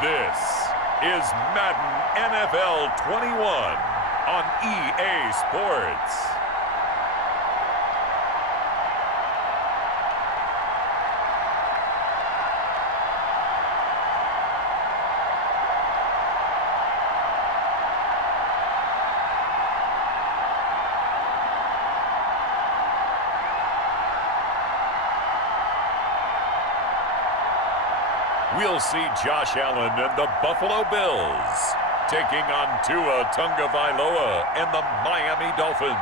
This is Madden NFL 21 on EA Sports. We'll see Josh Allen and the Buffalo Bills taking on Tua Tagovailoa and the Miami Dolphins.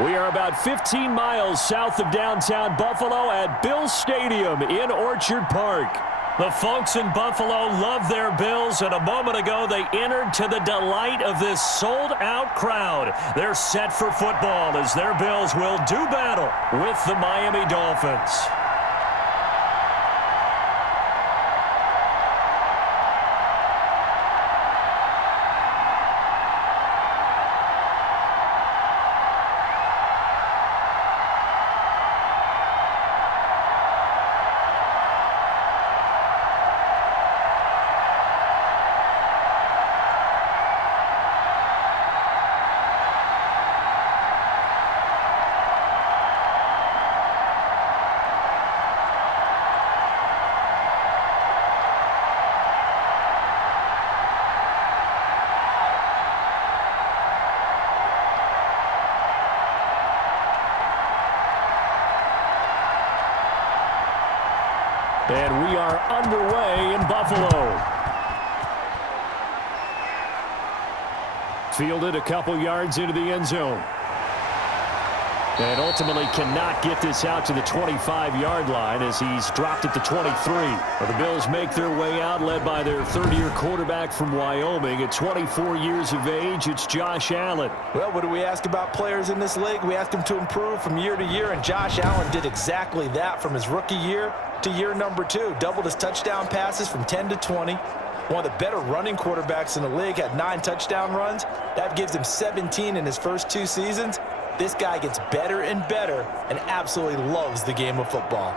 We are about 15 miles south of downtown Buffalo at Bills Stadium in Orchard Park. The folks in Buffalo love their Bills, and a moment ago they entered to the delight of this sold-out crowd. They're set for football as their Bills will do battle with the Miami Dolphins. And we are underway in Buffalo. Fielded a couple yards into the end zone. And ultimately cannot get this out to the 25-yard line as he's dropped at the 23. Well, the Bills make their way out, led by their third-year quarterback from Wyoming. At 24 years of age, it's Josh Allen. Well, what do we ask about players in this league? We ask them to improve from year to year, and Josh Allen did exactly that from his rookie year to year number 2. Doubled his touchdown passes from 10 to 20. One of the better running quarterbacks in the league, had 9 touchdown runs. That gives him 17 in his first 2 seasons. This guy gets better and better and absolutely loves the game of football.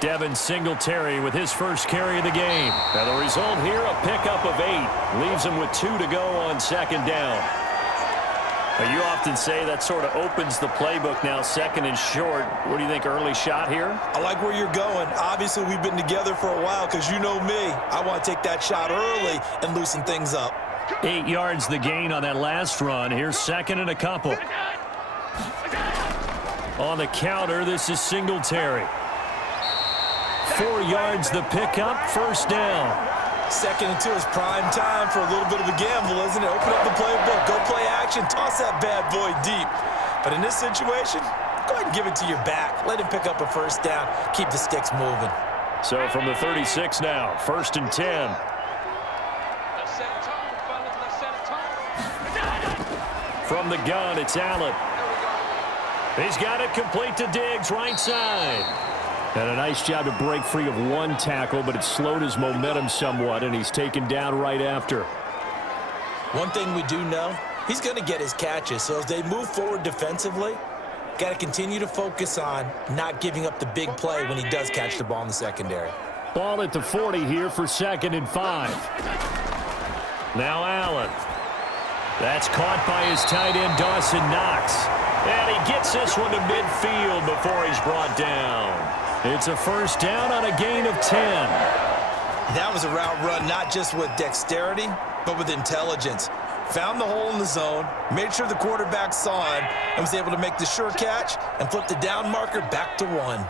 Devin Singletary with his first carry of the game. Now the result here, a pickup of 8. Leaves him with 2 to go on second down. Now you often say that sort of opens the playbook now, second and short. What do you think, early shot here? I like where you're going. Obviously, we've been together for a while because you know me. I want to take that shot early and loosen things up. 8 yards the gain on that last run. Here's second and a couple. On the counter, this is Singletary. 4 yards the pickup, first down. Second and 2 is prime time for a little bit of a gamble, isn't it? Open up the playbook, go play action, toss that bad boy deep. But in this situation, go ahead and give it to your back. Let him pick up a first down. Keep the sticks moving. So from the 36 now, first and 10. From the gun, it's Allen. He's got it complete to Diggs, right side. And a nice job to break free of one tackle, but it slowed his momentum somewhat, and he's taken down right after. One thing we do know, he's going to get his catches. So as they move forward defensively, got to continue to focus on not giving up the big play when he does catch the ball in the secondary. Ball at the 40 here for second and 5. Now Allen. That's caught by his tight end, Dawson Knox. And he gets this one to midfield before he's brought down. It's a first down on a gain of 10. That was a route run not just with dexterity, but with intelligence. Found the hole in the zone, made sure the quarterback saw him, and was able to make the sure catch and flip the down marker back to 1.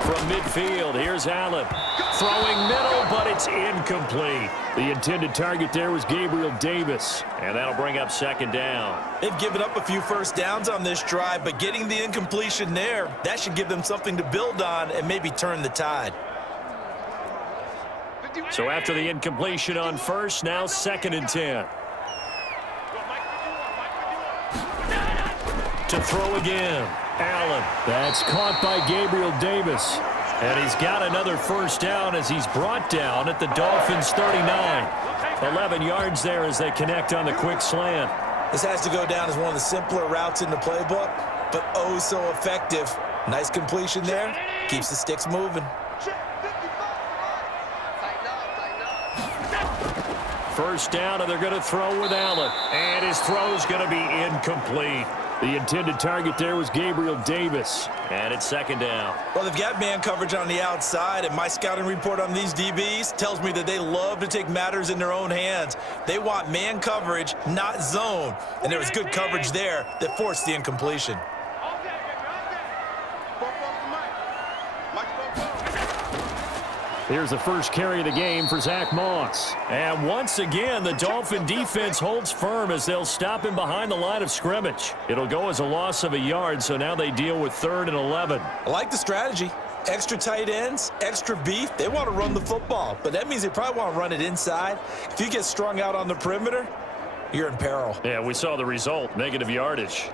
From midfield, here's Allen. Throwing middle, but it's incomplete. The intended target there was Gabriel Davis, and that'll bring up second down. They've given up a few first downs on this drive, but getting the incompletion there, that should give them something to build on and maybe turn the tide. So after the incompletion on first, now second and 10. To throw again. Allen. That's caught by Gabriel Davis. And he's got another first down as he's brought down at the Dolphins' 39. 11 yards there as they connect on the quick slant. This has to go down as one of the simpler routes in the playbook, but oh so effective. Nice completion there. Keeps the sticks moving. First down, and they're going to throw with Allen. And his throw's going to be incomplete. The intended target there was Gabriel Davis. And it's second down. Well, they've got man coverage on the outside, and my scouting report on these DBs tells me that they love to take matters in their own hands. They want man coverage, not zone. And there was good coverage there that forced the incompletion. Here's the first carry of the game for Zach Moss. And once again, the Dolphin defense holds firm as they'll stop him behind the line of scrimmage. It'll go as a loss of a yard, so now they deal with 3rd and 11. I like the strategy. Extra tight ends, extra beef. They want to run the football, but that means they probably want to run it inside. If you get strung out on the perimeter, you're in peril. Yeah, we saw the result, negative yardage.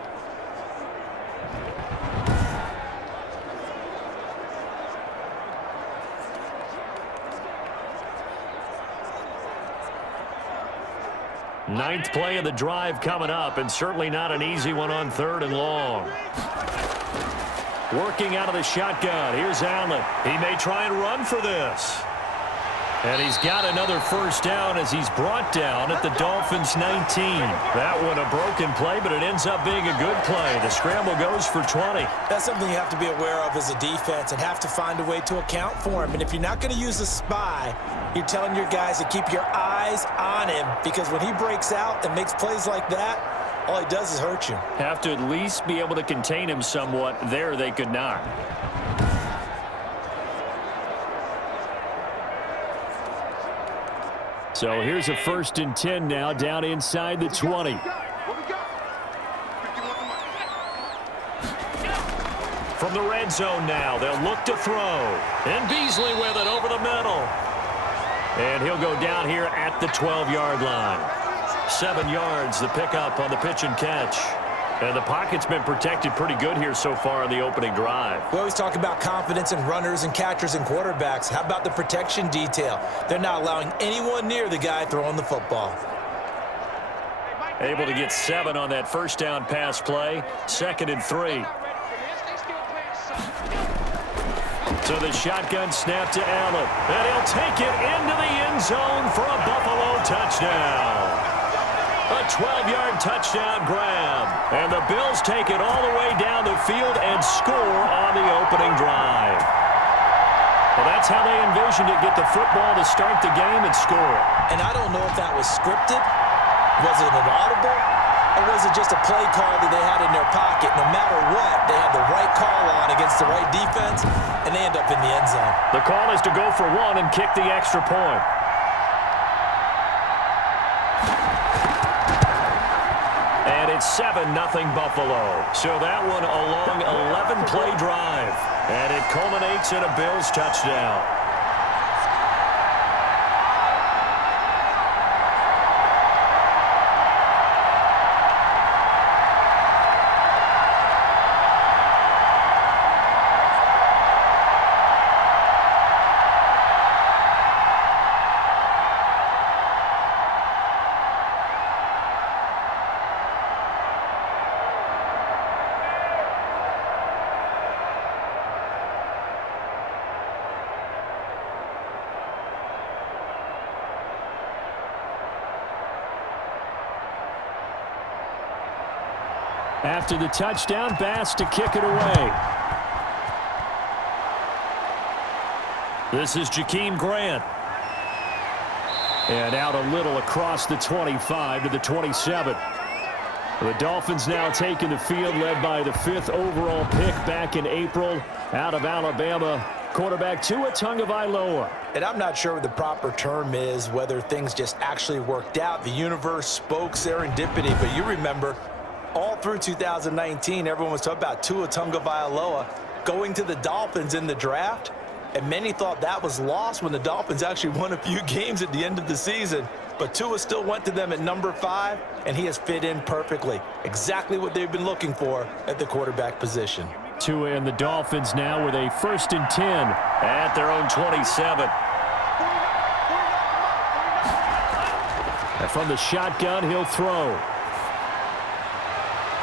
Ninth play of the drive coming up, and certainly not an easy one on 3rd and long. Working out of the shotgun. Here's Allen. He may try and run for this. And he's got another first down as he's brought down at the Dolphins' 19. That one a broken play, but it ends up being a good play. The scramble goes for 20. That's something you have to be aware of as a defense and have to find a way to account for him. And if you're not going to use a spy, you're telling your guys to keep your eyes on him, because when he breaks out and makes plays like that, all he does is hurt you. Have to at least be able to contain him somewhat. There they could not. So here's a 1st and 10 now, down inside the 20. From the red zone now, they'll look to throw. And Beasley with it over the middle. And he'll go down here at the 12-yard line. 7 yards, the pickup on the pitch and catch. And the pocket's been protected pretty good here so far on the opening drive. We always talk about confidence in runners and catchers and quarterbacks. How about the protection detail? They're not allowing anyone near the guy throwing the football. Able to get 7 on that first down pass play. 2nd and 3. So the shotgun snap to Allen. And he'll take it into the end zone for a Buffalo touchdown. A 12-yard touchdown grab. And the Bills take it all the way down the field and score on the opening drive. Well, that's how they envisioned it. Get the football to start the game and score. And I don't know if that was scripted. Was it an audible? Or was it just a play call that they had in their pocket? No matter what, they had the right call on against the right defense, and they end up in the end zone. The call is to go for 1 and kick the extra point. And it's 7-0 Buffalo. So that one a long 11-play drive. And it culminates in a Bills touchdown. After the touchdown, Bass to kick it away. This is Jakeem Grant. And out a little across the 25 to the 27. The Dolphins now taking the field, led by the 5th overall pick back in April out of Alabama, quarterback Tua Tagovailoa. And I'm not sure what the proper term is, whether things just actually worked out. The universe spoke serendipity, but you remember all through 2019, everyone was talking about Tua Tagovailoa going to the Dolphins in the draft, and many thought that was lost when the Dolphins actually won a few games at the end of the season. But Tua still went to them at number 5, and he has fit in perfectly. Exactly what they've been looking for at the quarterback position. Tua and the Dolphins now with a 1st and 10 at their own 27. And from the shotgun, he'll throw.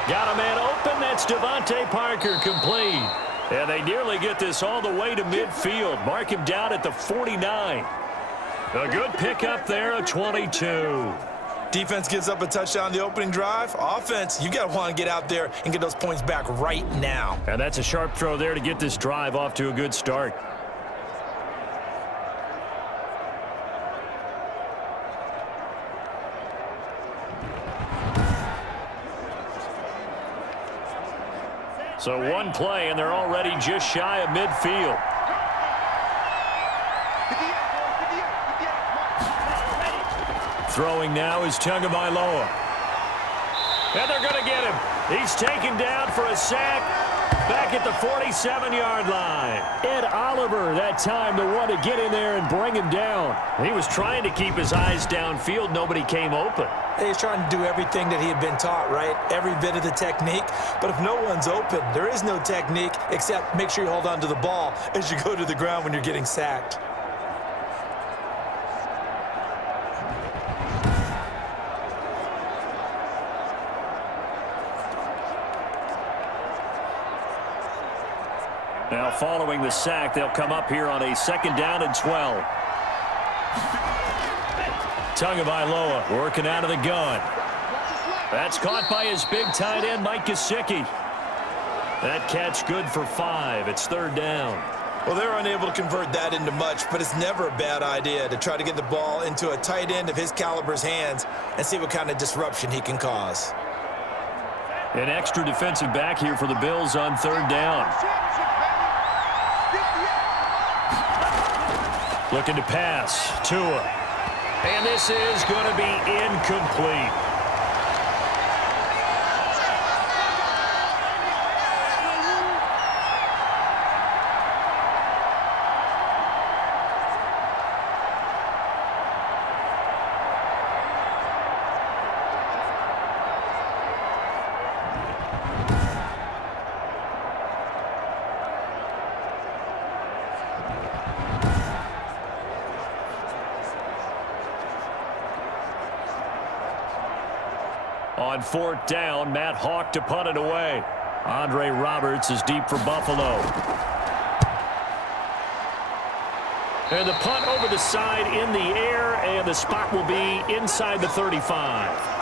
Got a man open. That's Devontae Parker, complete. And they nearly get this all the way to midfield. Mark him down at the 49. A good pickup there, a 22. Defense gives up a touchdown the opening drive. Offense, you got to want to get out there and get those points back right now. And that's a sharp throw there to get this drive off to a good start. So one play, and they're already just shy of midfield. Throwing now is Tagovailoa. And they're going to get him. He's taken down for a sack back at the 47-yard line. Ed Oliver that time the one to get in there and bring him down. He was trying to keep his eyes downfield. Nobody came open. He's trying to do everything that he had been taught, right? Every bit of the technique. But if no one's open, there is no technique except make sure you hold on to the ball as you go to the ground when you're getting sacked. Now following the sack, they'll come up here on a 2nd down and 12. Tagovailoa working out of the gun. That's caught by his big tight end, Mike Gesicki. That catch good for 5. It's 3rd down. Well, they're unable to convert that into much, but it's never a bad idea to try to get the ball into a tight end of his caliber's hands and see what kind of disruption he can cause. An extra defensive back here for the Bills on 3rd down. Looking to pass. Tua. And this is going to be incomplete. On 4th down, Matt Hawk to punt it away. Andre Roberts is deep for Buffalo. And the punt over the side in the air, and the spot will be inside the 35.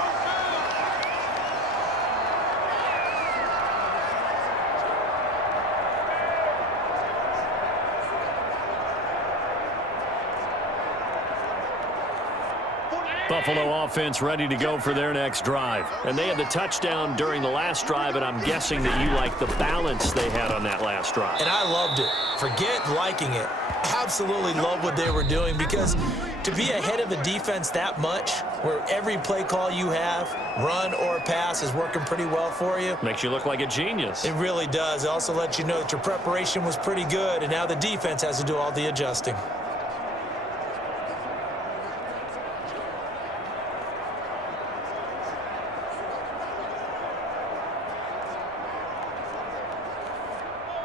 Buffalo offense ready to go for their next drive. And they had the touchdown during the last drive, and I'm guessing that you like the balance they had on that last drive. And I loved it. Forget liking it. Absolutely love what they were doing, because to be ahead of a defense that much, where every play call you have, run or pass, is working pretty well for you. Makes you look like a genius. It really does. It also lets you know that your preparation was pretty good, and now the defense has to do all the adjusting.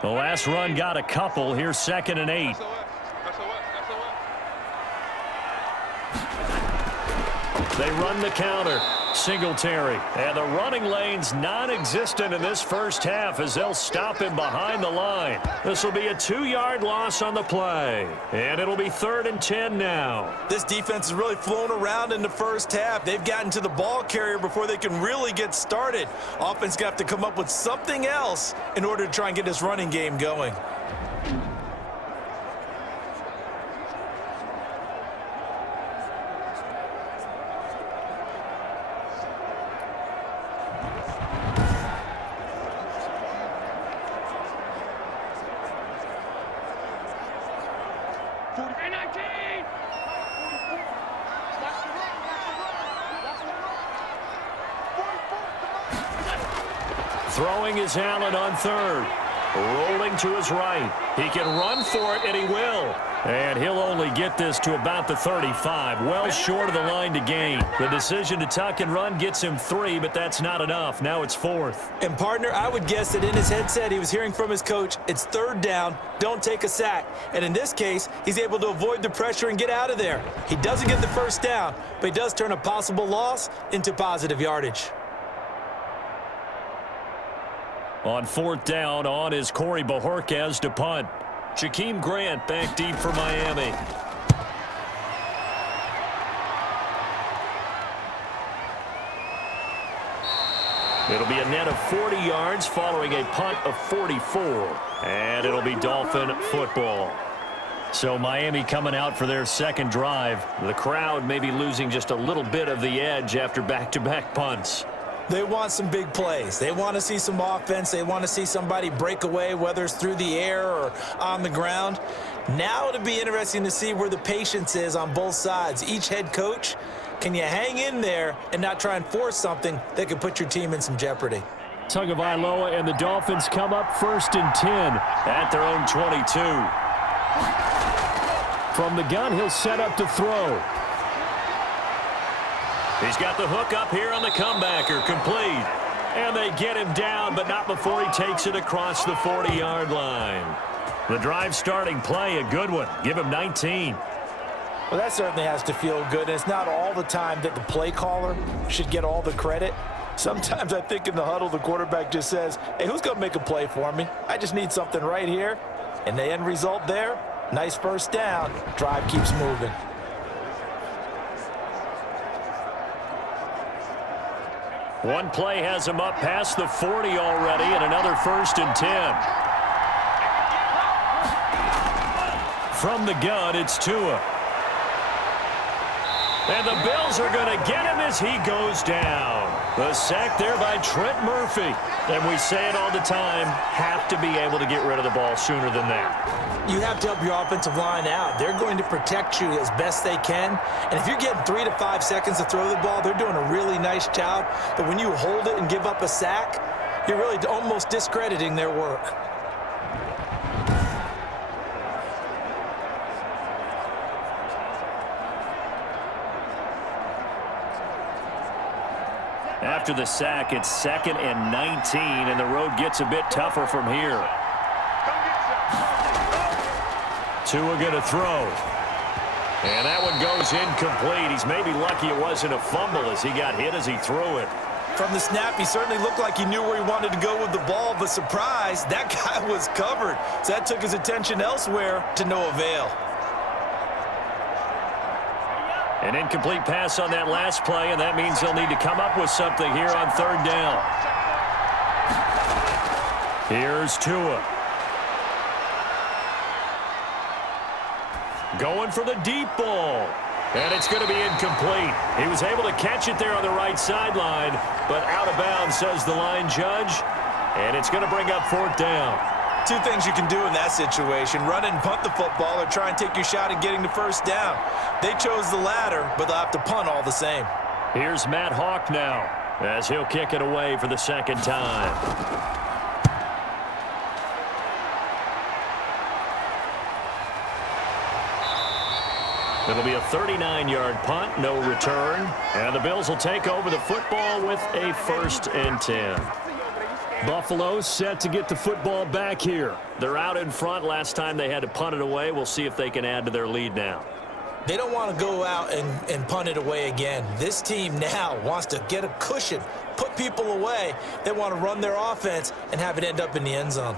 The last run got a couple. Here's 2nd and 8. They run the counter. Singletary. And the running lane's non-existent in this first half as they'll stop him behind the line. This will be a 2-yard loss on the play. And it'll be 3rd and 10 now. This defense has really flown around in the first half. They've gotten to the ball carrier before they can really get started. Offense got to come up with something else in order to try and get this running game going. Throwing is Allen on 3rd. Rolling to his right. He can run for it, and he will. And he'll only get this to about the 35, well short of the line to gain. The decision to tuck and run gets him 3, but that's not enough. Now it's 4th. And, partner, I would guess that in his headset he was hearing from his coach, it's 3rd down, don't take a sack. And in this case, he's able to avoid the pressure and get out of there. He doesn't get the 1st down, but he does turn a possible loss into positive yardage. On 4th down, on is Corey Bojorquez to punt. Jakeem Grant back deep for Miami. It'll be a net of 40 yards following a punt of 44. And it'll be Dolphin football. So Miami coming out for their 2nd drive. The crowd may be losing just a little bit of the edge after back-to-back punts. They want some big plays. They want to see some offense. They want to see somebody break away, whether it's through the air or on the ground. Now it'll be interesting to see where the patience is on both sides. Each head coach, can you hang in there and not try and force something that could put your team in some jeopardy? Tagovailoa and the Dolphins come up 1st and 10 at their own 22. From the gun, he'll set up to throw. He's got the hook up here on the comebacker, complete. And they get him down, but not before he takes it across the 40-yard line. The drive starting play, a good one. Give him 19. Well, that certainly has to feel good. And it's not all the time that the play caller should get all the credit. Sometimes I think in the huddle, the quarterback just says, hey, who's going to make a play for me? I just need something right here. And the end result there, nice 1st down. Drive keeps moving. One play has him up past the 40 already, and another 1st and 10. From the gun, it's Tua. And the Bills are going to get him as he goes down. The sack there by Trent Murphy. And we say it all the time, have to be able to get rid of the ball sooner than that. You have to help your offensive line out. They're going to protect you as best they can. And if you're getting 3 to 5 seconds to throw the ball, they're doing a really nice job. But when you hold it and give up a sack, you're really almost discrediting their work. After the sack, it's 2nd and 19, and the road gets a bit tougher from here. Tua going to throw. And that one goes incomplete. He's maybe lucky it wasn't a fumble as he got hit as he threw it. From the snap, he certainly looked like he knew where he wanted to go with the ball, but surprise, that guy was covered. So that took his attention elsewhere to no avail. An incomplete pass on that last play, and that means they'll need to come up with something here on 3rd down. Here's Tua. Going for the deep ball. And it's going to be incomplete. He was able to catch it there on the right sideline, but out of bounds, says the line judge. And it's going to bring up 4th down. 2 things you can do in that situation: run and punt the football, or try and take your shot at getting the 1st down. They chose the latter, but they'll have to punt all the same. Here's Matt Hawk now, as he'll kick it away for the 2nd time. It'll be a 39-yard punt, no return. And the Bills will take over the football with a 1st and 10. Buffalo set to get the football back here. They're out in front. Last time they had to punt it away. We'll see if they can add to their lead now. They don't want to go out and punt it away again. This team now wants to get a cushion, put people away. They want to run their offense and have it end up in the end zone.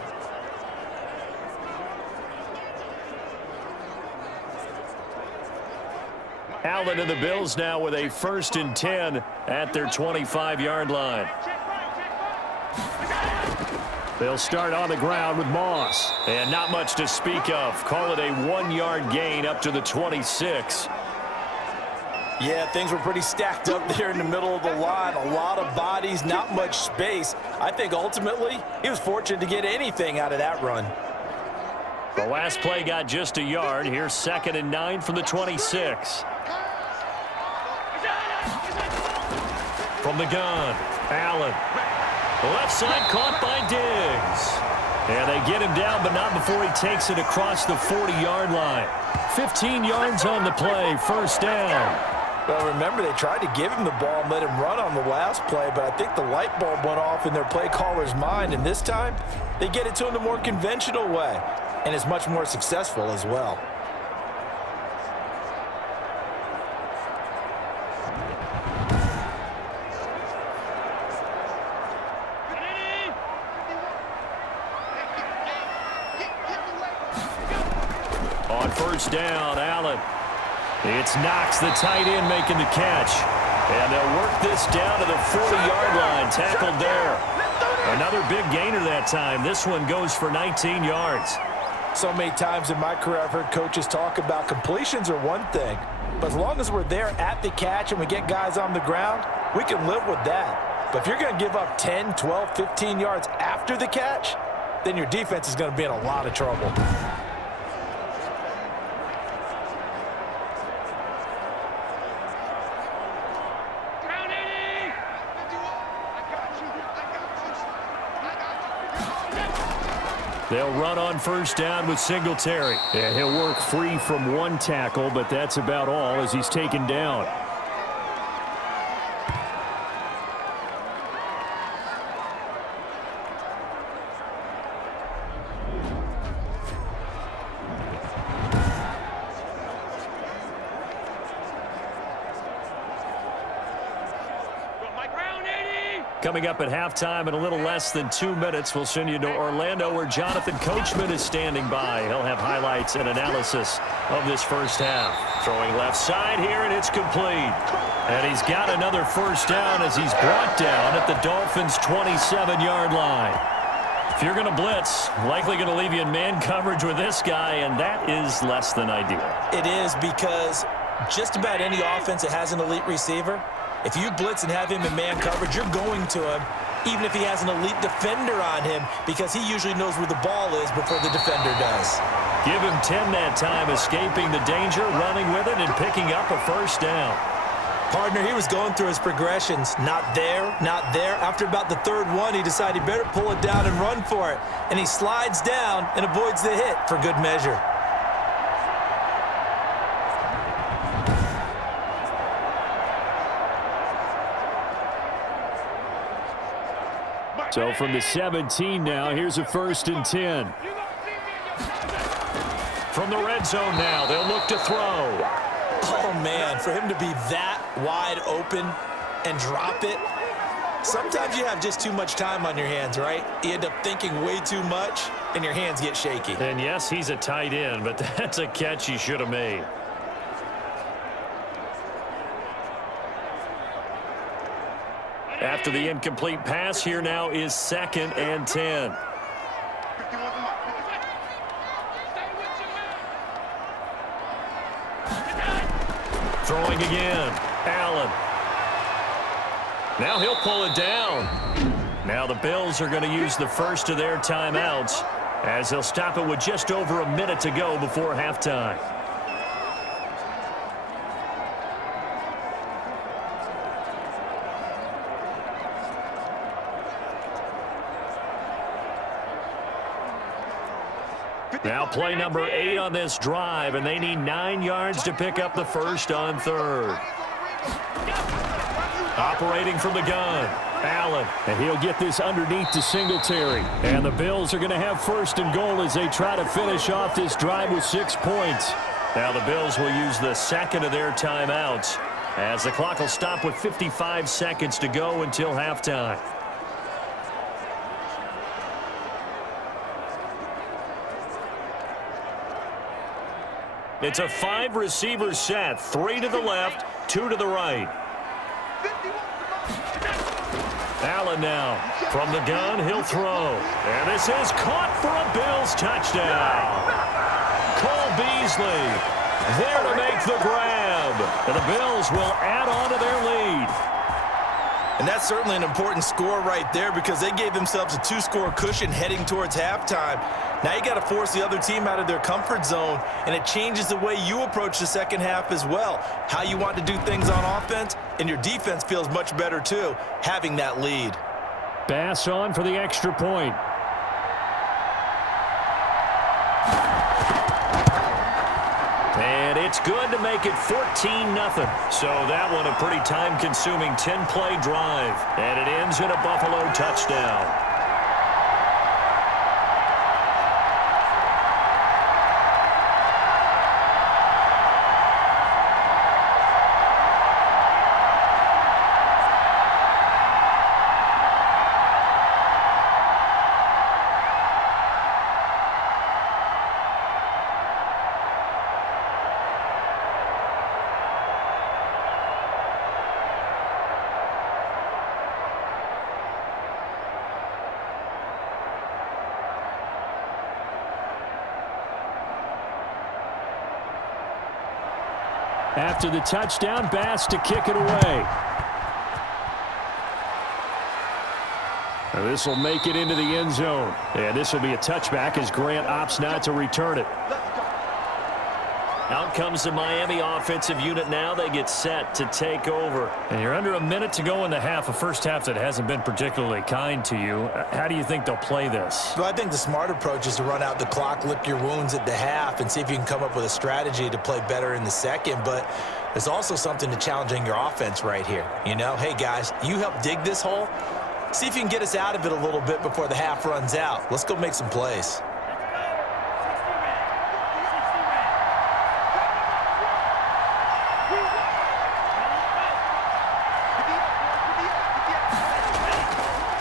Allen and the Bills now with a 1st and 10 at their 25-yard line. They'll start on the ground with Moss. And not much to speak of. Call it a 1-yard gain up to the 26. Yeah, things were pretty stacked up there in the middle of the line. A lot of bodies, not much space. I think ultimately he was fortunate to get anything out of that run. The last play got just a yard. Here's 2nd and 9 from the 26. From the gun, Allen. Left side caught by Diggs. And they get him down, but not before he takes it across the 40-yard line. 15 yards on the play, first down. Well, remember, they tried to give him the ball and let him run on the last play, but I think the light bulb went off in their play caller's mind, and this time they get it to him the more conventional way, and it's much more successful as well. On first down, Allen. It's Knox, the tight end, making the catch. And they'll work this down to the 40-yard line. Tackled there. Another big gainer that time. This one goes for 19 yards. So many times in my career I've heard coaches talk about completions are one thing, but as long as we're there at the catch and we get guys on the ground, we can live with that. But if you're going to give up 10, 12, 15 yards after the catch, then your defense is going to be in a lot of trouble. They'll run on first down with Singletary. And he'll work free from one tackle, but that's about all as he's taken down. Coming up at halftime in a little less than 2 minutes, we'll send you to Orlando where Jonathan Coachman is standing by. He'll have highlights and analysis of this first half. Throwing left side here, and it's complete. And he's got another first down as he's brought down at the Dolphins' 27-yard line. If you're going to blitz, likely going to leave you in man coverage with this guy, and that is less than ideal. It is, because just about any offense that has an elite receiver, if you blitz and have him in man coverage, you're going to him, even if he has an elite defender on him, because he usually knows where the ball is before the defender does. Give him 10 that time, escaping the danger, running with it, and picking up a first down. Partner, he was going through his progressions. Not there, not there. After about the third one, he decided he better pull it down and run for it. And he slides down and avoids the hit for good measure. So from the 17 now, here's a 1st and 10. From the red zone now, they'll look to throw. Oh, man, for him to be that wide open and drop it, sometimes you have just too much time on your hands, right? You end up thinking way too much, and your hands get shaky. And yes, he's a tight end, but that's a catch he should have made. After the incomplete pass, here now is 2nd and 10. Throwing again. Allen. Now he'll pull it down. Now the Bills are going to use the first of their timeouts as they'll stop it with just over a minute to go before halftime. Now play number 8 on this drive, and they need 9 yards to pick up the first on 3rd. Operating from the gun, Allen, and he'll get this underneath to Singletary. And the Bills are going to have 1st and goal as they try to finish off this drive with 6 points. Now the Bills will use the 2nd of their timeouts as the clock will stop with 55 seconds to go until halftime. It's a 5-receiver set, 3 to the left, 2 to the right. Allen now from the gun, he'll throw. And this is caught for a Bills touchdown. Cole Beasley there to make the grab. And the Bills will add on to their lead. And that's certainly an important score right there because they gave themselves a 2-score cushion heading towards halftime. Now you got to force the other team out of their comfort zone, and it changes the way you approach the second half as well. How you want to do things on offense, and your defense feels much better too, having that lead. Bass on for the extra point. That's good to make it 14-0. So that one a pretty time-consuming 10-play drive. And it ends in a Buffalo touchdown. After the touchdown, Bass to kick it away. This will make it into the end zone. And this will be a touchback as Grant opts not to return it. Out comes the Miami offensive unit now. They get set to take over. And you're under a minute to go in the half, a first half that hasn't been particularly kind to you. How do you think they'll play this? Well, I think the smart approach is to run out the clock, lick your wounds at the half, and see if you can come up with a strategy to play better in the second. But there's also something to challenging your offense right here. You know, hey, guys, you help dig this hole. See if you can get us out of it a little bit before the half runs out. Let's go make some plays.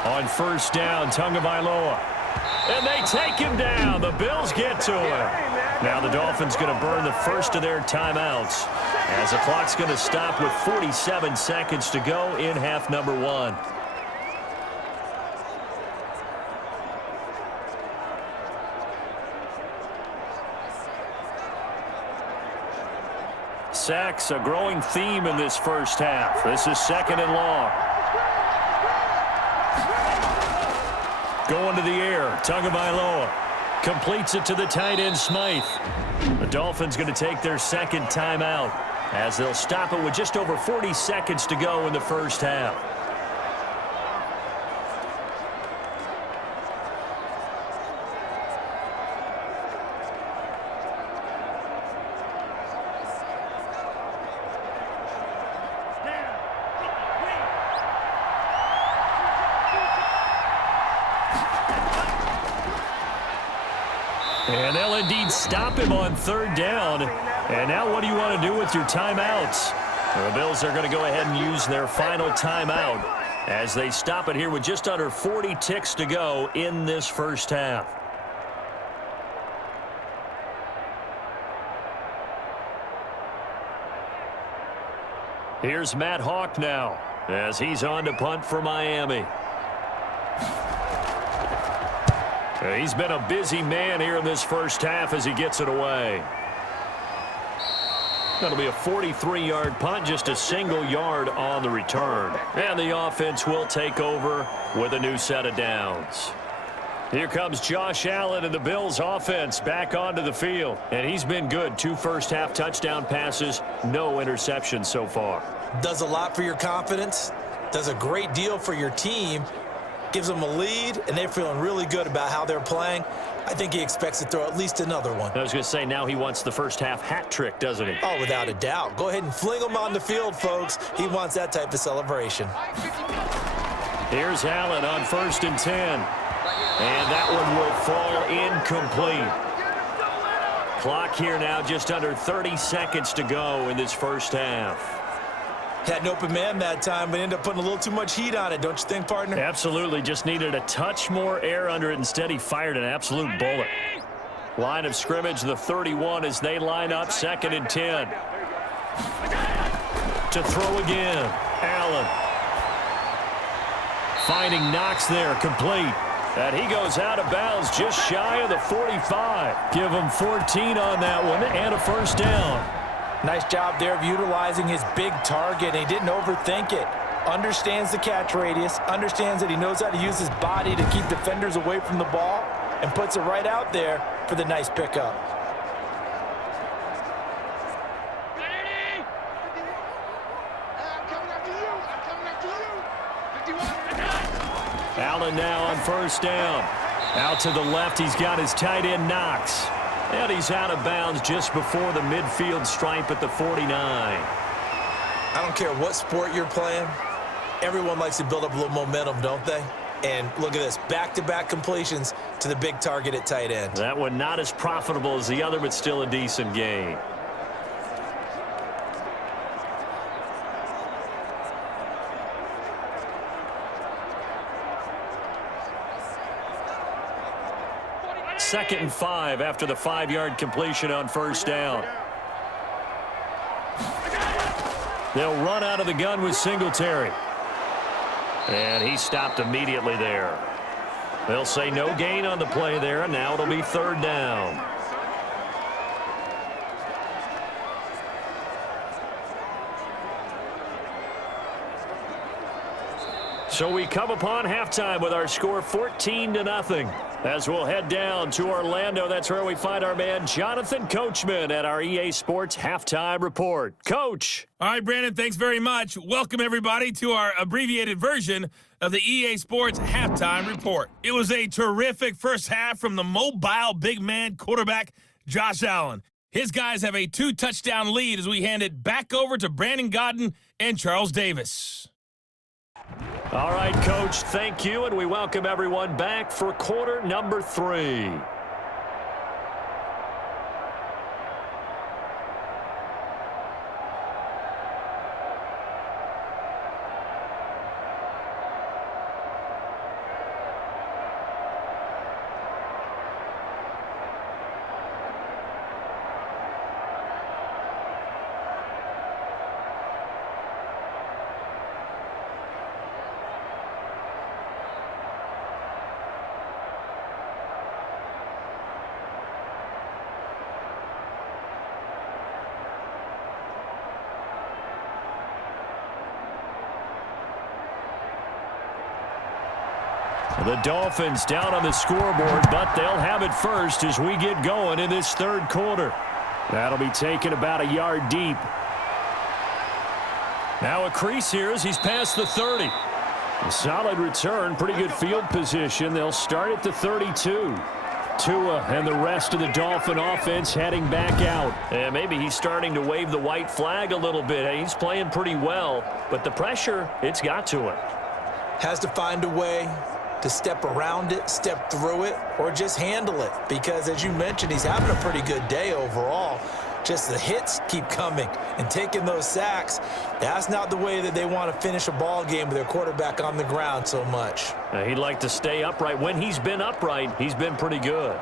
On first down, Tagovailoa. And they take him down. The Bills get to him. Now the Dolphins going to burn the first of their timeouts as the clock's going to stop with 47 seconds to go in half number one. Sacks, a growing theme in this first half. This is second and long. Going to the air, Tagovailoa completes it to the tight end Smythe. The Dolphins going to take their second timeout as they'll stop it with just over 40 seconds to go in the first half. And they'll indeed stop him on third down. And now what do you want to do with your timeouts? The Bills are going to go ahead and use their final timeout as they stop it here with just under 40 ticks to go in this first half. Here's Matt Hawk now as he's on to punt for Miami. He's been a busy man here in this first half as he gets it away. That'll be a 43-yard punt, just a single yard on the return. And the offense will take over with a new set of downs. Here comes Josh Allen and the Bills offense back onto the field. And he's been good. 2 first-half touchdown passes, no interceptions so far. Does a lot for your confidence. Does a great deal for your team. Gives them a lead, and they're feeling really good about how they're playing. I think he expects to throw at least another one. I was going to say, now he wants the first-half hat trick, doesn't he? Oh, without a doubt. Go ahead and fling him on the field, folks. He wants that type of celebration. Here's Allen on 1st and 10. And that one will fall incomplete. Clock here now just under 30 seconds to go in this first half. Had an open man that time, but ended up putting a little too much heat on it, don't you think, partner? Absolutely. Just needed a touch more air under it. Instead, he fired an absolute bullet. Line of scrimmage, the 31 as they line up 2nd and 10. To throw again. Allen. Finding Knox there, complete. And he goes out of bounds just shy of the 45. Give him 14 on that one and a first down. Nice job there of utilizing his big target. He didn't overthink it. Understands the catch radius. Understands that he knows how to use his body to keep defenders away from the ball. And puts it right out there for the nice pickup. Allen now on 1st down. Out to the left, he's got his tight end Knox. And he's out of bounds just before the midfield stripe at the 49. I don't care what sport you're playing. Everyone likes to build up a little momentum, don't they? And look at this, back-to-back completions to the big target at tight end. That one not as profitable as the other, but still a decent gain. Second and 5 after the 5-yard completion on first down. They'll run out of the gun with Singletary. And he stopped immediately there. They'll say no gain on the play there, and now it'll be third down. So we come upon halftime with our score 14-0. As we'll head down to Orlando, that's where we find our man Jonathan Coachman at our EA Sports Halftime Report. Coach. All right, Brandon, thanks very much. Welcome, everybody, to our abbreviated version of the EA Sports Halftime Report. It was a terrific first half from the mobile big man quarterback, Josh Allen. His guys have a 2-touchdown lead as we hand it back over to Brandon Godden and Charles Davis. All right, Coach, thank you, and we welcome everyone back for quarter number 3. The Dolphins down on the scoreboard, but they'll have it first as we get going in this third quarter. That'll be taken about a yard deep. Now a crease here as he's past the 30. A solid return, pretty good field position. They'll start at the 32. Tua and the rest of the Dolphin offense heading back out. And maybe he's starting to wave the white flag a little bit. He's playing pretty well, but the pressure, it's got to him. Has to find a way to step around it, step through it, or just handle it. Because, as you mentioned, he's having a pretty good day overall. Just the hits keep coming and taking those sacks. That's not the way that they want to finish a ball game with their quarterback on the ground so much. He'd like to stay upright. When he's been upright, he's been pretty good.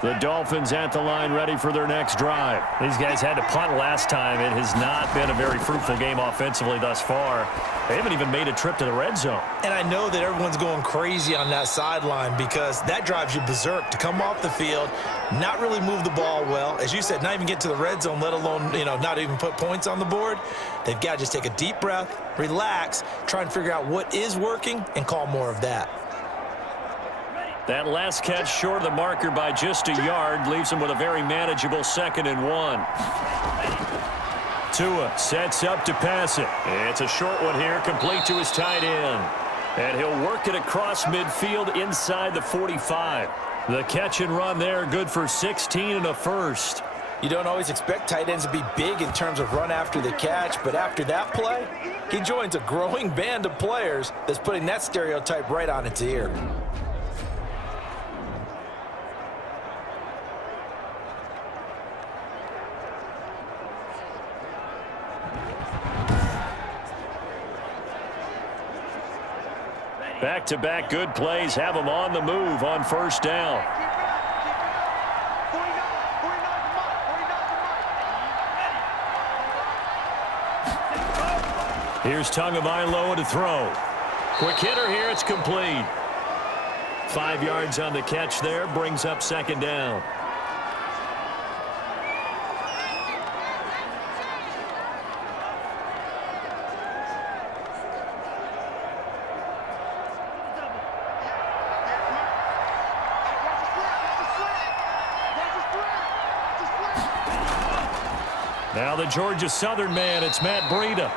The Dolphins at the line ready for their next drive. These guys had to punt last time. It has not been a very fruitful game offensively thus far. They haven't even made a trip to the red zone. And I know that everyone's going crazy on that sideline because that drives you berserk to come off the field, not really move the ball well. As you said, not even get to the red zone, let alone, not even put points on the board. They've got to just take a deep breath, relax, try and figure out what is working, and call more of that. That last catch short of the marker by just a yard leaves him with a very manageable 2nd and 1. Tua sets up to pass it. It's a short one here, complete to his tight end. And he'll work it across midfield inside the 45. The catch and run there, good for 16 and a first. You don't always expect tight ends to be big in terms of run after the catch, but after that play, he joins a growing band of players that's putting that stereotype right on its ear. Back-to-back good plays have them on the move on first down. Here's Tagovailoa to throw. Quick hitter here, it's complete. 5 yards on the catch there, brings up 2nd down. Now the Georgia Southern man, it's Matt Breida.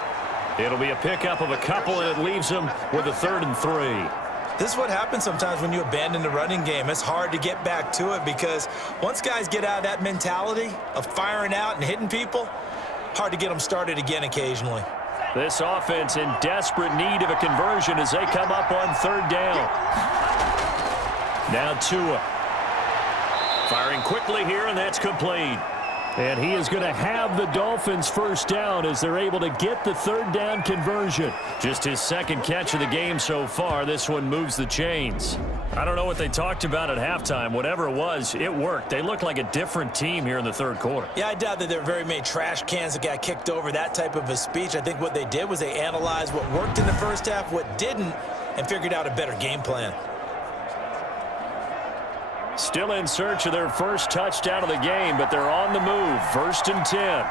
It'll be a pickup of a couple, and it leaves him with a 3rd and 3. This is what happens sometimes when you abandon the running game. It's hard to get back to it because once guys get out of that mentality of firing out and hitting people, hard to get them started again occasionally. This offense in desperate need of a conversion as they come up on third down. Now Tua. Firing quickly here, and that's complete. And he is going to have the Dolphins first down as they're able to get the third down conversion. Just his second catch of the game so far. This one moves the chains. I don't know what they talked about at halftime. Whatever it was, it worked. They looked like a different team here in the third quarter. Yeah, I doubt that there were very many trash cans that got kicked over, that type of a speech. I think what they did was they analyzed what worked in the first half, what didn't, and figured out a better game plan. Still in search of their first touchdown of the game, but they're on the move. 1st and 10.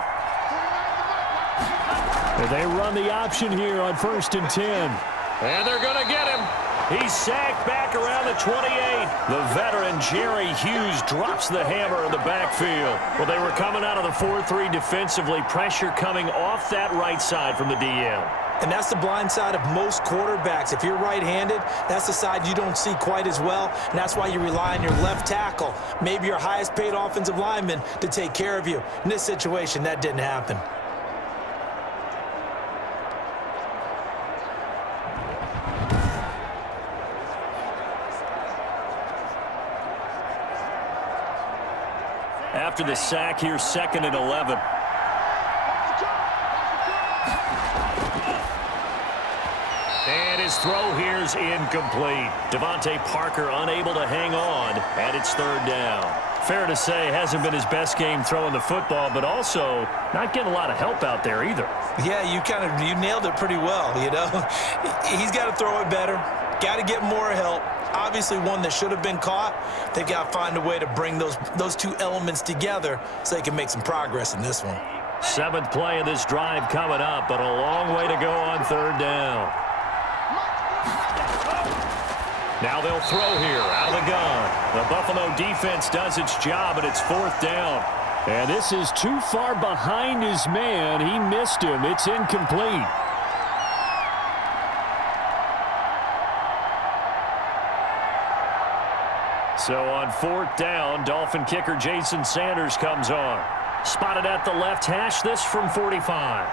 And they run the option here on 1st and 10. And they're going to get him. He's sacked back around the 28. The veteran Jerry Hughes drops the hammer in the backfield. Well, they were coming out of the 4-3 defensively. Pressure coming off that right side from the DM. And that's the blind side of most quarterbacks. If you're right-handed, that's the side you don't see quite as well, and that's why you rely on your left tackle, maybe your highest-paid offensive lineman, to take care of you. In this situation, that didn't happen. After the sack, here's 2nd and 11. And his throw here's incomplete. Devontae Parker unable to hang on, and it's 3rd down. Fair to say, hasn't been his best game throwing the football, but also not getting a lot of help out there either. Yeah, you nailed it pretty well, you know. He's got to throw it better, got to get more help. Obviously one that should have been caught. They've got to find a way to bring those two elements together so they can make some progress in this one. 7th play of this drive coming up, but a long way to go on 3rd down. Now they'll throw here out of the gun. The Buffalo defense does its job, and it's 4th down. And this is too far behind his man. He missed him. It's incomplete. So on 4th down, Dolphin kicker Jason Sanders comes on. Spotted at the left hash, this from 45.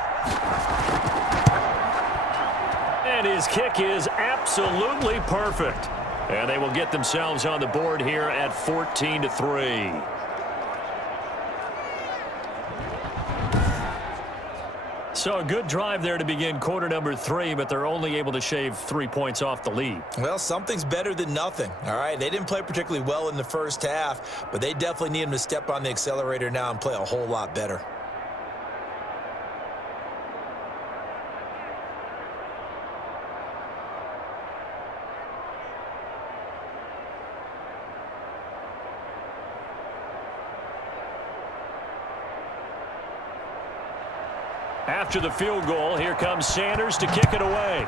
And his kick is absolutely perfect. And they will get themselves on the board here at 14-3. So a good drive there to begin quarter number 3, but they're only able to shave 3 points off the lead. Well, something's better than nothing, all right? They didn't play particularly well in the first half, but they definitely need him to step on the accelerator now and play a whole lot better. After the field goal, here comes Sanders to kick it away.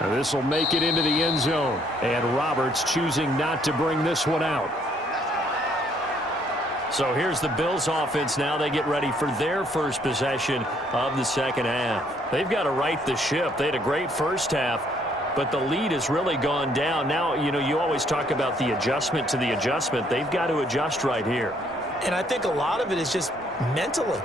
Now this will make it into the end zone. And Roberts choosing not to bring this one out. So here's the Bills offense now. They get ready for their first possession of the second half. They've got to right the ship. They had a great first half, but the lead has really gone down. Now, you know, you always talk about the adjustment to the adjustment. They've got to adjust right here. And I think a lot of it is just mentally.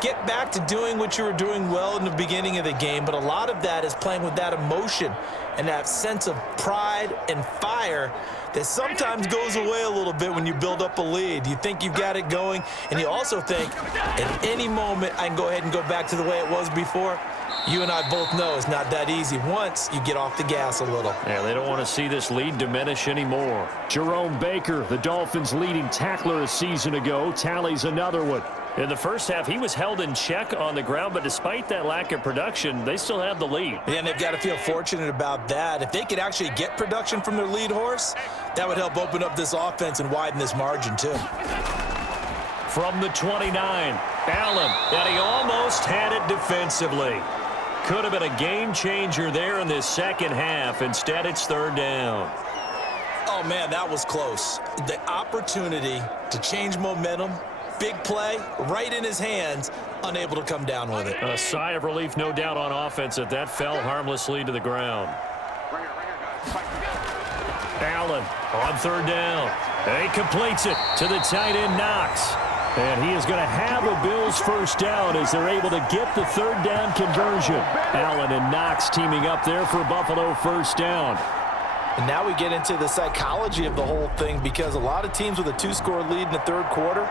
Get back to doing what you were doing well in the beginning of the game, but a lot of that is playing with that emotion and that sense of pride and fire that sometimes goes away a little bit when you build up a lead. You think you've got it going, and you also think, at any moment, I can go ahead and go back to the way it was before. You and I both know it's not that easy once you get off the gas a little. Yeah, they don't want to see this lead diminish anymore. Jerome Baker, the Dolphins' leading tackler a season ago, tallies another one. In the first half, he was held in check on the ground, but despite that lack of production, they still have the lead. Yeah, and they've got to feel fortunate about that. If they could actually get production from their lead horse, that would help open up this offense and widen this margin too. From the 29, Allen, and he almost had it defensively. Could have been a game changer there in this second half. Instead, it's 3rd down. Oh, man, that was close. The opportunity to change momentum, big play right in his hands, unable to come down with it. A sigh of relief, no doubt, on offense that fell harmlessly to the ground. Allen on third down. He completes it to the tight end, Knox. And he is going to have a Bills first down as they're able to get the third down conversion. Allen and Knox teaming up there for Buffalo first down. And now we get into the psychology of the whole thing, because a lot of teams with a 2-score lead in the third quarter,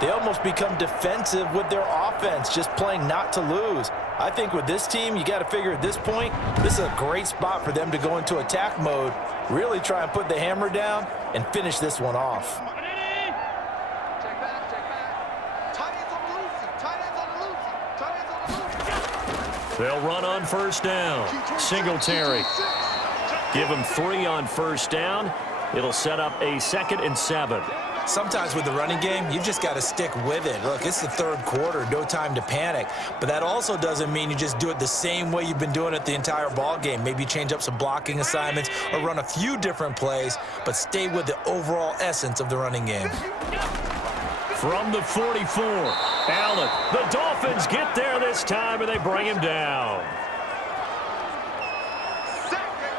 they almost become defensive with their offense, just playing not to lose. I think with this team, you got to figure at this point, this is a great spot for them to go into attack mode, really try and put the hammer down and finish this one off. They'll run on first down. Singletary. Give him 3 on first down. It'll set up a 2nd and 7. Sometimes with the running game, you've just got to stick with it. Look, it's the third quarter, no time to panic. But that also doesn't mean you just do it the same way you've been doing it the entire ball game. Maybe change up some blocking assignments or run a few different plays, but stay with the overall essence of the running game. From the 44, Allen. The Dolphins get there this time, and they bring him down.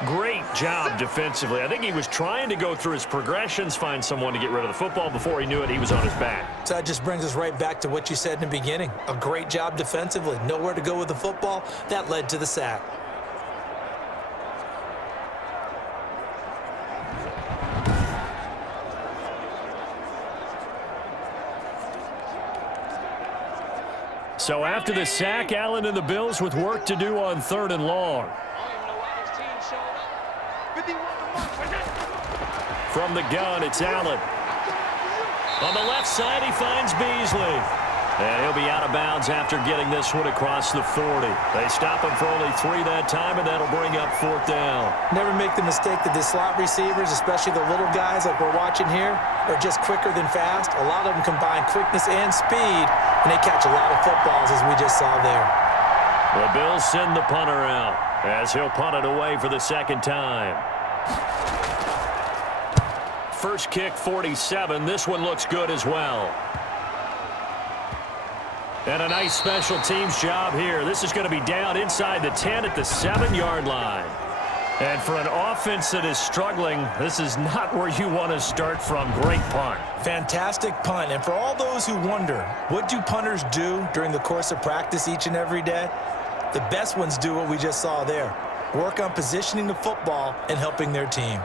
Great job defensively. I think he was trying to go through his progressions, find someone to get rid of the football. Before he knew it, he was on his back. So that just brings us right back to what you said in the beginning. A great job defensively. Nowhere to go with the football. That led to the sack. So after the sack, Allen and the Bills with work to do on 3rd and long. From the gun, it's Allen. On the left side, he finds Beasley. And he'll be out of bounds after getting this one across the 40. They stop him for only 3 that time, and that'll bring up 4th down. Never make the mistake that the slot receivers, especially the little guys like we're watching here, are just quicker than fast. A lot of them combine quickness and speed, and they catch a lot of footballs, as we just saw there. The Bills send the punter out as he'll punt it away for the 2nd time. First kick, 47. This one looks good as well. And a nice special teams job here. This is going to be down inside the 10 at the 7-yard line. And for an offense that is struggling, this is not where you want to start from. Great punt. Fantastic punt. And for all those who wonder, what do punters do during the course of practice each and every day? The best ones do what we just saw there. Work on positioning the football and helping their team.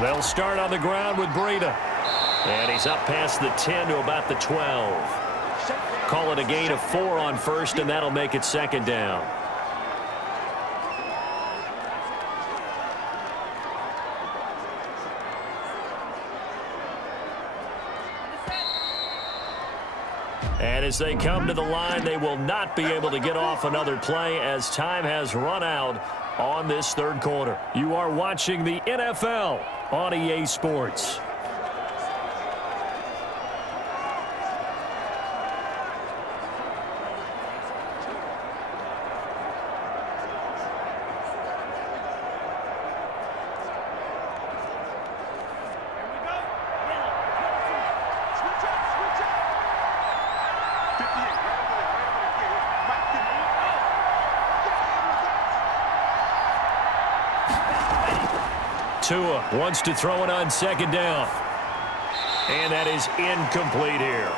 They'll start on the ground with Breida. And he's up past the 10 to about the 12. Call it a gain of 4 on first, and that'll make it 2nd down. And as they come to the line, they will not be able to get off another play as time has run out on this 3rd quarter. You are watching the NFL on EA Sports. Tua wants to throw it on 2nd down. And that is incomplete here.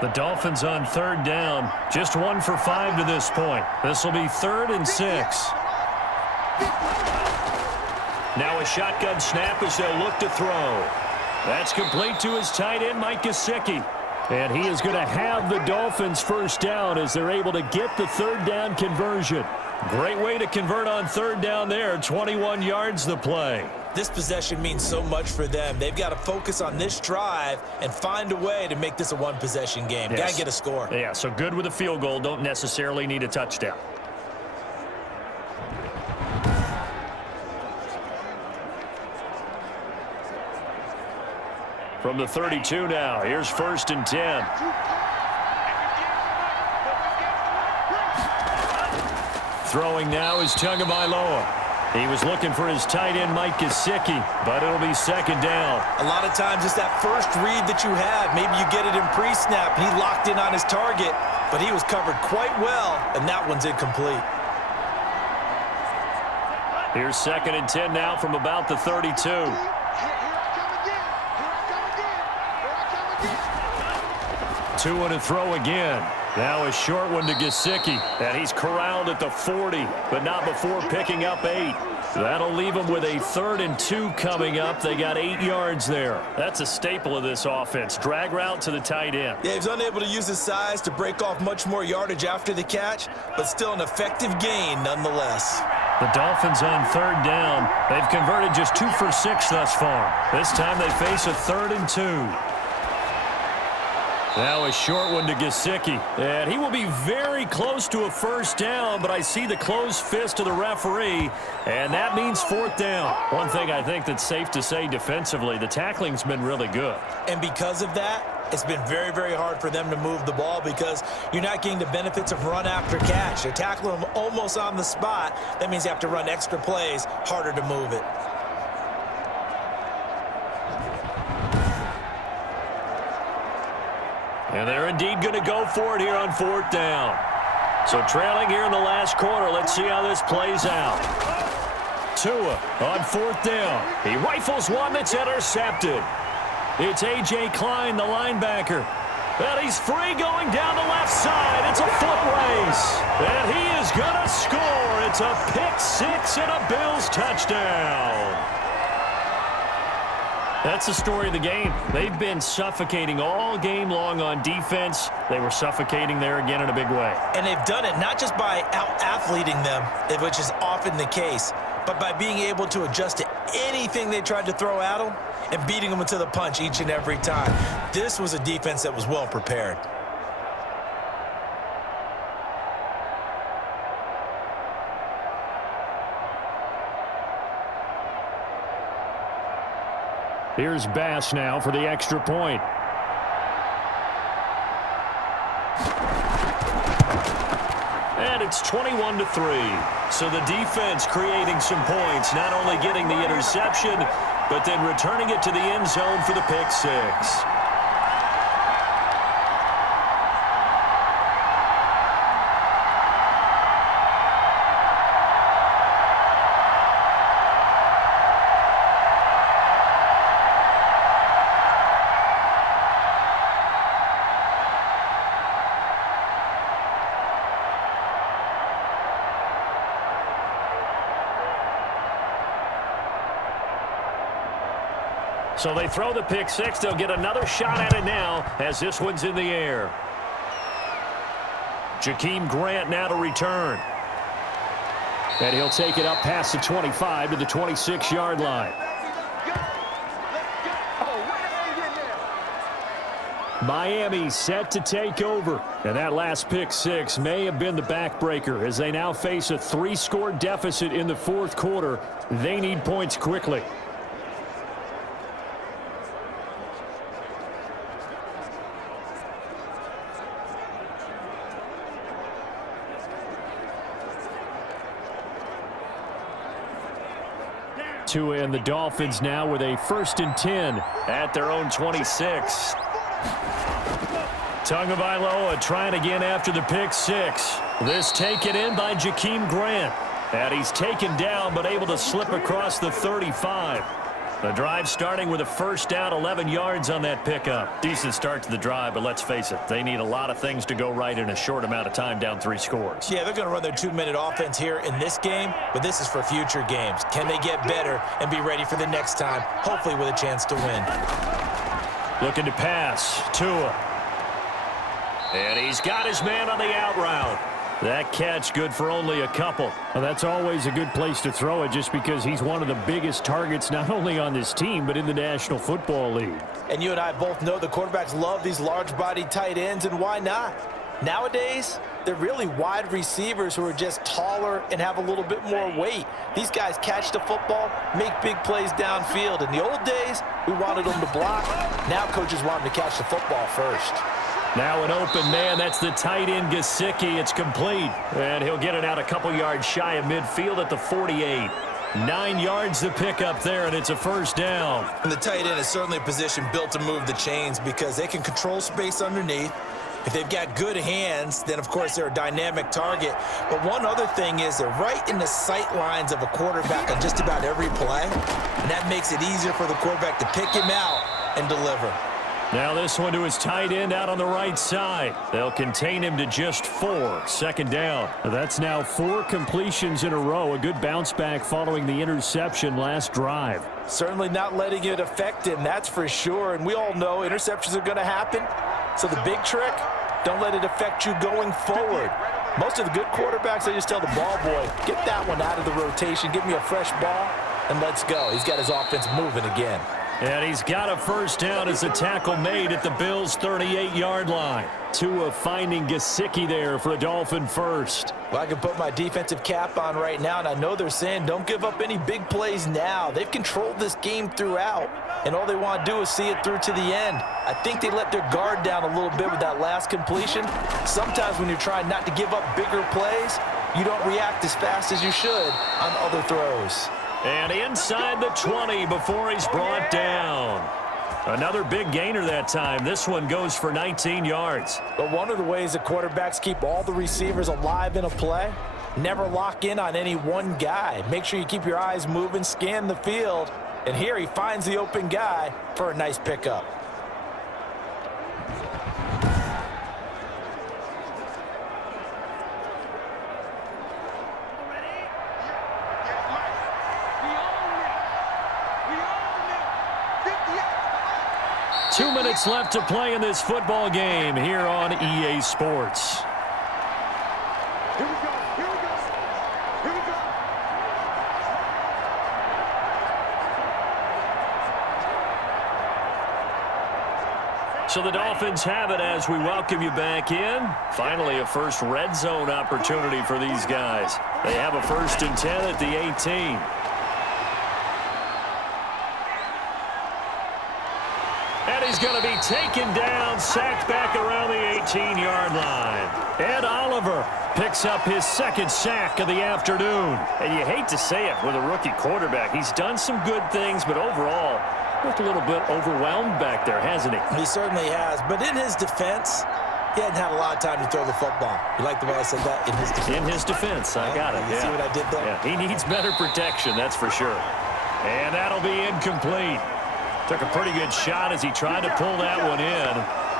The Dolphins on 3rd down. Just 1 for 5 to this point. This will be 3rd and 6. Now a shotgun snap as they'll look to throw. That's complete to his tight end, Mike Gesicki. And he is going to have the Dolphins first down as they're able to get the 3rd down conversion. Great way to convert on 3rd down there. 21 yards the play. This possession means so much for them. They've got to focus on this drive and find a way to make this a one-possession game. Yes. Got to get a score. Yeah, so good with a field goal. Don't necessarily need a touchdown. From the 32 now, here's 1st and 10. Throwing now is Tagovailoa. He was looking for his tight end, Mike Gesicki, but it'll be 2nd down. A lot of times it's that first read that you have. Maybe you get it in pre-snap, and he locked in on his target, but he was covered quite well, and that one's incomplete. Here's 2nd and 10 now from about the 32. Two and a throw again. Now a short one to Gesicki, and he's corralled at the 40, but not before picking up 8. That'll leave him with a 3rd and 2 coming up. They got 8 yards there. That's a staple of this offense. Drag route to the tight end. Yeah, he's unable to use his size to break off much more yardage after the catch, but still an effective gain nonetheless. The Dolphins on 3rd down. They've converted just 2 for 6 thus far. This time they face a 3rd and 2. Now a short one to Gesicki. And he will be very close to a 1st down, but I see the closed fist of the referee, and that means 4th down. One thing I think that's safe to say defensively, the tackling's been really good. And because of that, it's been very, very hard for them to move the ball because you're not getting the benefits of run after catch. They're tackling them almost on the spot. That means you have to run extra plays, harder to move it. And they're indeed going to go for it here on 4th down. So trailing here in the last quarter. Let's see how this plays out. Tua on 4th down. He rifles one that's intercepted. It's A.J. Klein, the linebacker. And he's free going down the left side. It's a foot race. And he is going to score. It's a pick 6 and a Bills touchdown. That's the story of the game. They've been suffocating all game long on defense. They were suffocating there again in a big way. And they've done it not just by out-athleting them, which is often the case, but by being able to adjust to anything they tried to throw at them and beating them to the punch each and every time. This was a defense that was well prepared. Here's Bass now for the extra point. And it's 21-3. So the defense creating some points, not only getting the interception, but then returning it to the end zone for the pick 6. So they throw the pick 6. They'll get another shot at it now as this one's in the air. Jakeem Grant now to return. And he'll take it up past the 25 to the 26-yard line. Miami set to take over. And that last pick 6 may have been the backbreaker as they now face a 3-score deficit in the 4th quarter. They need points quickly. Tua and the Dolphins now with a 1st and 10 at their own 26. Tagovailoa trying again after the pick 6. This taken in by Jakeem Grant. And he's taken down but able to slip across the 35. The drive starting with a 1st down, 11 yards on that pickup. Decent start to the drive, but let's face it, they need a lot of things to go right in a short amount of time down 3 scores. Yeah, they're going to run their 2-minute offense here in this game, but this is for future games. Can they get better and be ready for the next time, hopefully with a chance to win? Looking to pass, Tua. And he's got his man on the out route. That catch good for only a couple. Well, that's always a good place to throw it just because he's one of the biggest targets not only on this team but in the National Football League. And you and I both know the quarterbacks love these large-bodied tight ends, and why not? Nowadays, they're really wide receivers who are just taller and have a little bit more weight. These guys catch the football, make big plays downfield. In the old days, we wanted them to block. Now coaches want them to catch the football first. Now an open man. That's the tight end, Gesicki. It's complete. And he'll get it out a couple yards shy of midfield at the 48. 9 yards to pick up there, and it's a first down. And the tight end is certainly a position built to move the chains because they can control space underneath. If they've got good hands, then, of course, they're a dynamic target. But one other thing is they're right in the sight lines of a quarterback on just about every play, and that makes it easier for the quarterback to pick him out and deliver. Now this one to his tight end out on the right side. They'll contain him to just 4. Second down. That's now 4 completions in a row. A good bounce back following the interception last drive. Certainly not letting it affect him, that's for sure. And we all know interceptions are going to happen. So the big trick, don't let it affect you going forward. Most of the good quarterbacks, they just tell the ball boy, get that one out of the rotation, give me a fresh ball, and let's go. He's got his offense moving again. And he's got a first down as a tackle made at the Bills' 38-yard line. Tua finding Gesicki there for a Dolphin first. Well, I can put my defensive cap on right now, and I know they're saying don't give up any big plays now. They've controlled this game throughout, and all they want to do is see it through to the end. I think they let their guard down a little bit with that last completion. Sometimes when you're trying not to give up bigger plays, you don't react as fast as you should on other throws. And inside the 20 before he's brought down. Another big gainer that time. This one goes for 19 yards. But one of the ways that quarterbacks keep all the receivers alive in a play, never lock in on any one guy. Make sure you keep your eyes moving, scan the field. And here he finds the open guy for a nice pickup. Two minutes left to play in this football game here on EA Sports. Here we go. Here we go. Here we go. So the Dolphins have it as we welcome you back in. Finally, a first red zone opportunity for these guys. They have a 1st and 10 at the 18. And he's going to be taken down, sacked back around the 18-yard line. Ed Oliver picks up his 2nd sack of the afternoon. And you hate to say it with a rookie quarterback. He's done some good things, but overall, looked a little bit overwhelmed back there, hasn't he? He certainly has. But in his defense, he hadn't had a lot of time to throw the football. You like the way I said that? In his defense. In his defense, I got it. You see what I did there? Yeah, he needs better protection, that's for sure. And that'll be incomplete. Took a pretty good shot as he tried to pull that one in.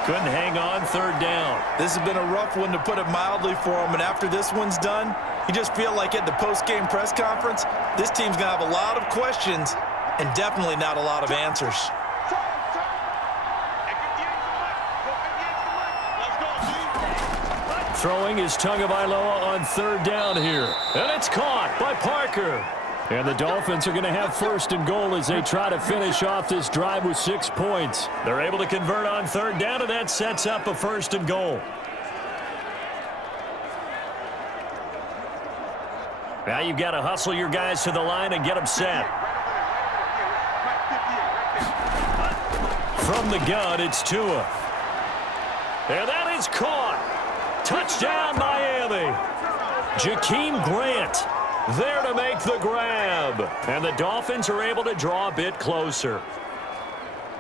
Couldn't hang on 3rd down. This has been a rough one, to put it mildly, for him. And after this one's done, you just feel like at the post-game press conference, this team's going to have a lot of questions and definitely not a lot of answers. Throwing is Tagovailoa on 3rd down here. And it's caught by Parker. And the Dolphins are going to have 1st and goal as they try to finish off this drive with 6 points. They're able to convert on 3rd down, and that sets up a 1st and goal. Now you've got to hustle your guys to the line and get them set. From the gun, it's Tua. And that is caught. Touchdown, Miami. Jakeem Grant there to make the grab. And the Dolphins are able to draw a bit closer.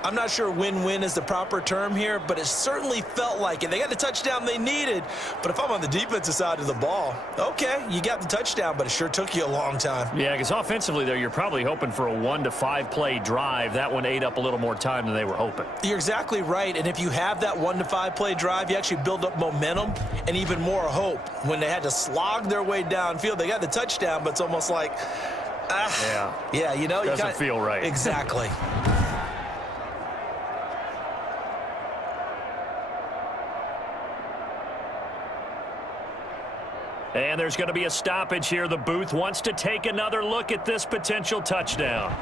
I'm not sure win-win is the proper term here, but it certainly felt like it. They got the touchdown they needed, but if I'm on the defensive side of the ball, okay, you got the touchdown, but it sure took you a long time. Yeah, because offensively there, you're probably hoping for a 1 to 5 play drive. That one ate up a little more time than they were hoping. You're exactly right, and if you have that 1 to 5 play drive, you actually build up momentum and even more hope. When they had to slog their way downfield, they got the touchdown, but it's almost like, yeah, you know, doesn't feel right. Exactly. And there's going to be a stoppage here. The booth wants to take another look at this potential touchdown.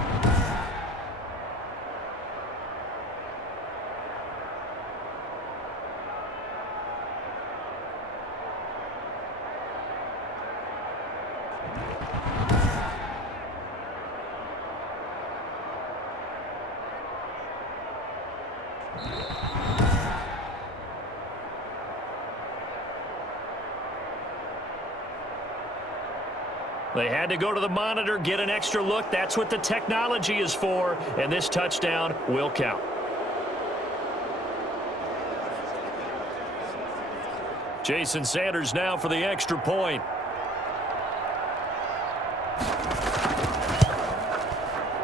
They had to go to the monitor, get an extra look. That's what the technology is for, and this touchdown will count. Jason Sanders now for the extra point.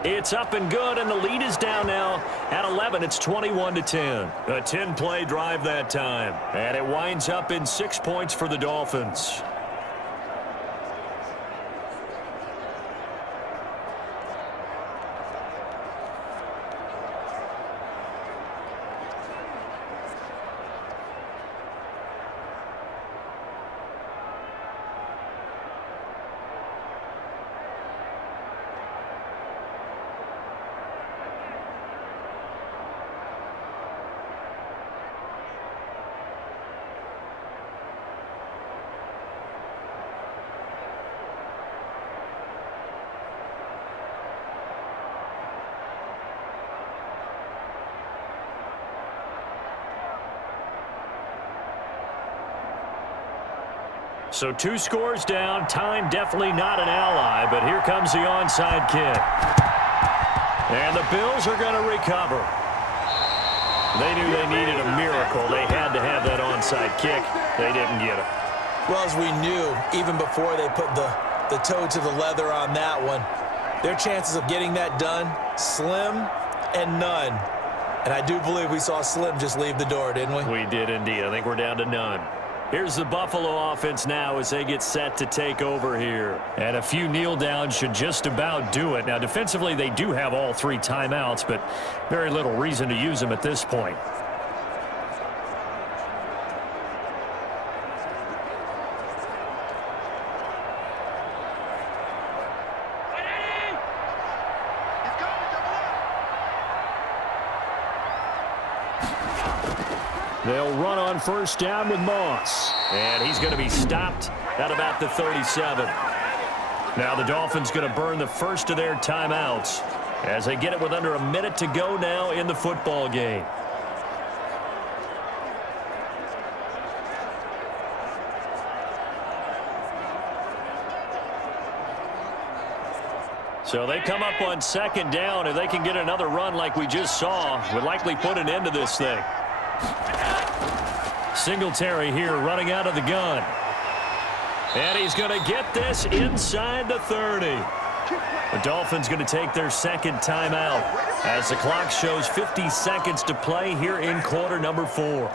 It's up and good, and the lead is down now at 11. It's 21-10. A 10-play drive that time, and it winds up in 6 points for the Dolphins. So 2 scores down. Time definitely not an ally, but here comes the onside kick. And the Bills are going to recover. They knew they needed a miracle. They had to have that onside kick. They didn't get it. Well, as we knew, even before they put the toe to the leather on that one, their chances of getting that done, slim and none. And I do believe we saw Slim just leave the door, didn't we? We did indeed. I think we're down to none. Here's the Buffalo offense now as they get set to take over here. And a few kneel downs should just about do it. Now, defensively, they do have all 3 timeouts, but very little reason to use them at this point. They'll run on first down with Moss. And he's going to be stopped at about the 37. Now the Dolphins going to burn the first of their timeouts as they get it with under a minute to go now in the football game. So they come up on second down. If they can get another run like we just saw, would likely put an end to this thing. Singletary here running out of the gun. And he's going to get this inside the 30. The Dolphins going to take their second timeout as the clock shows 50 seconds to play here in quarter number 4.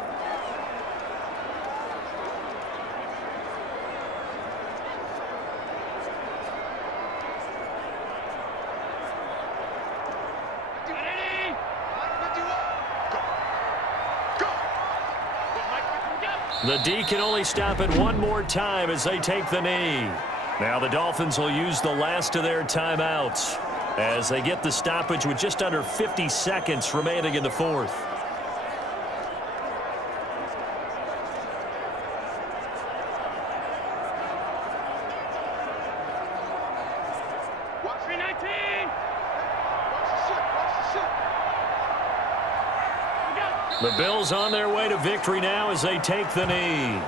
The D can only stop it one more time as they take the knee. Now the Dolphins will use the last of their timeouts as they get the stoppage with just under 50 seconds remaining in the 4th. The Bills on their way to victory now as they take the knee.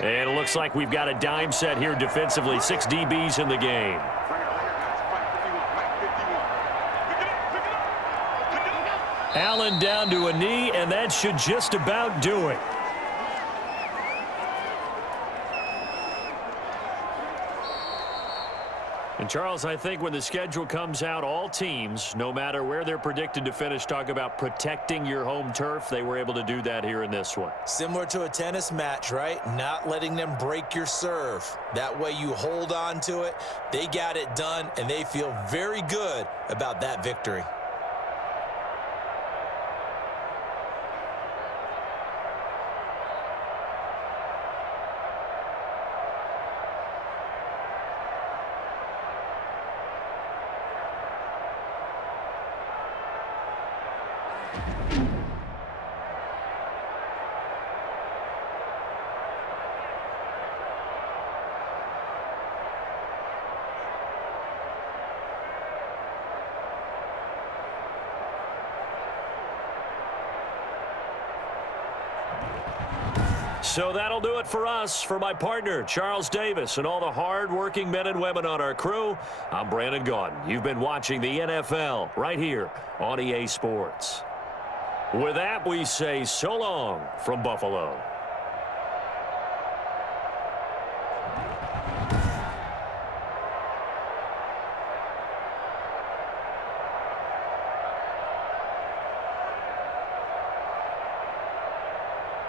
And it looks like we've got a dime set here defensively. 6 DBs in the game. Allen down to a knee, and that should just about do it. And, Charles, I think when the schedule comes out, all teams, no matter where they're predicted to finish, talk about protecting your home turf. They were able to do that here in this one. Similar to a tennis match, right? Not letting them break your serve. That way you hold on to it. They got it done, and they feel very good about that victory. So that'll do it for us. For my partner, Charles Davis, and all the hard-working men and women on our crew, I'm Brandon Gaudin. You've been watching the NFL right here on EA Sports. With that, we say so long from Buffalo.